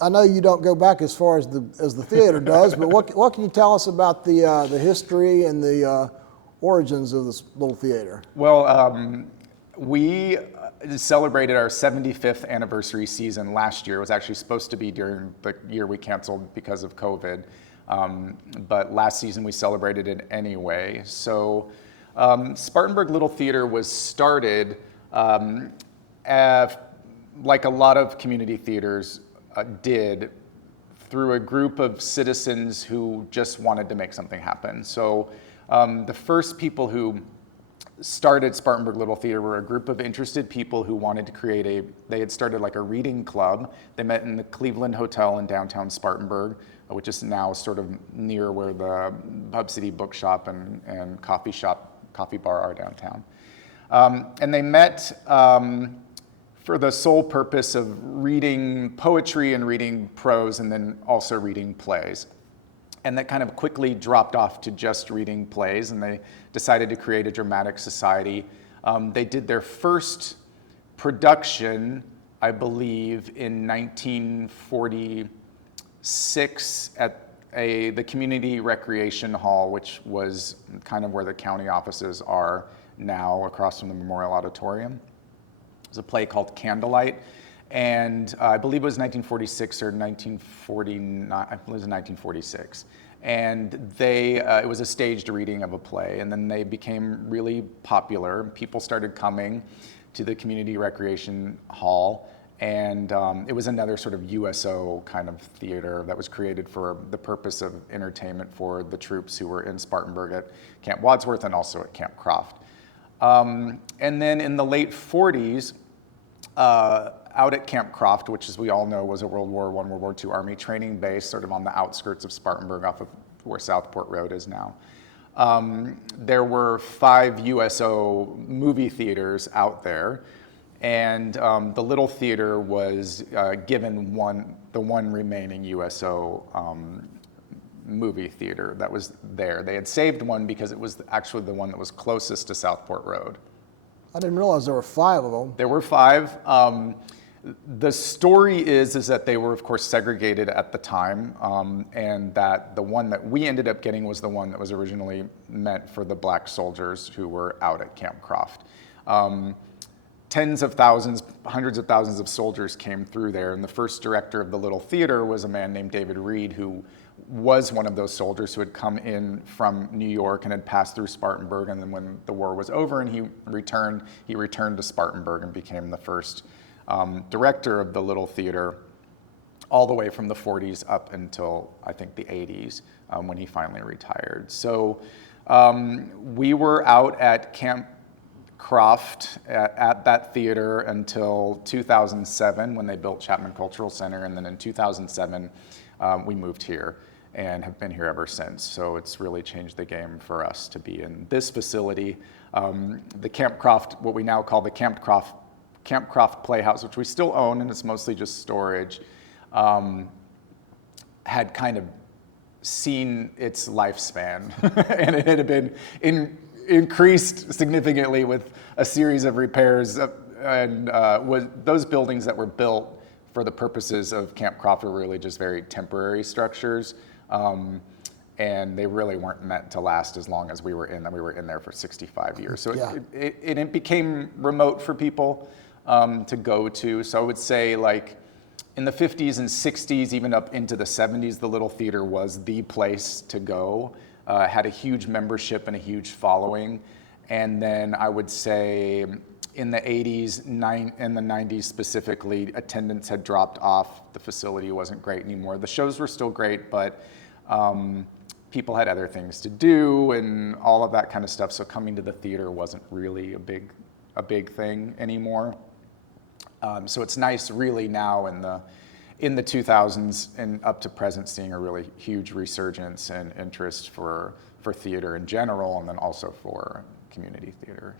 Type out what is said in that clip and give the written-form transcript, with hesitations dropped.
I know you don't go back as far as the theater does, but what can you tell us about the history and the origins of this little theater? Well, we celebrated our 75th anniversary season last year. It was actually supposed to be during the year we canceled because of COVID. But last season we celebrated it anyway. So Spartanburg Little Theater was started like a lot of community theaters did, through a group of citizens who just wanted to make something happen. So the first people who started Spartanburg Little Theater were a group of interested people who wanted to create they had started like a reading club. They met in the Cleveland Hotel in downtown Spartanburg, which is now sort of near where the Pub City Bookshop and coffee bar are downtown. And they met for the sole purpose of reading poetry and reading prose and then also reading plays. And that kind of quickly dropped off to just reading plays, and they decided to create a dramatic society. They did their first production, I believe, in 1946 at the Community Recreation Hall, which was kind of where the county offices are now, across from the Memorial Auditorium. It was a play called Candlelight. And I believe it was 1946 or 1949, I believe it was 1946. And it was a staged reading of a play, and then they became really popular. People started coming to the Community Recreation Hall, and it was another sort of USO kind of theater that was created for the purpose of entertainment for the troops who were in Spartanburg at Camp Wadsworth and also at Camp Croft. And then in the late 40s, out at Camp Croft, which, as we all know, was a World War I, World War II Army training base, sort of on the outskirts of Spartanburg, off of where Southport Road is now. There were 5 USO movie theaters out there, and the Little Theater was given the one remaining USO movie theater that was there. They had saved one because it was actually the one that was closest to Southport Road. I didn't realize there were 5 of them. There were 5. The story is that they were, of course, segregated at the time, and that the one that we ended up getting was the one that was originally meant for the black soldiers who were out at Camp Croft. Tens of thousands, hundreds of thousands of soldiers came through there, and the first director of the Little Theater was a man named David Reed, who was one of those soldiers who had come in from New York and had passed through Spartanburg, and then when the war was over and he returned to Spartanburg and became the first director of the Little Theater, all the way from the 40s up until, I think, the 80s, when he finally retired. So we were out at Camp Croft at that theater until 2007, when they built Chapman Cultural Center, and then in 2007 we moved here and have been here ever since. So it's really changed the game for us to be in this facility. The Camp Croft, what we now call the Camp Croft Playhouse, which we still own, and it's mostly just storage, had kind of seen its lifespan, and it had been increased significantly with a series of repairs, and those buildings that were built for the purposes of Camp Croft were really just very temporary structures, and they really weren't meant to last as long as we were in them. We were in there for 65 years, so Yeah. it became remote for people to go to. So I would say, like, in the 50s and 60s, even up into the 70s, the Little Theater was the place to go. Had a huge membership and a huge following. And then I would say in the 80s and the 90s specifically, attendance had dropped off. The facility wasn't great anymore. The shows were still great, but people had other things to do and all of that kind of stuff. So coming to the theater wasn't really a big thing anymore. So it's nice, really, now in the 2000s and up to present, seeing a really huge resurgence and interest for theater in general, and then also for community theater.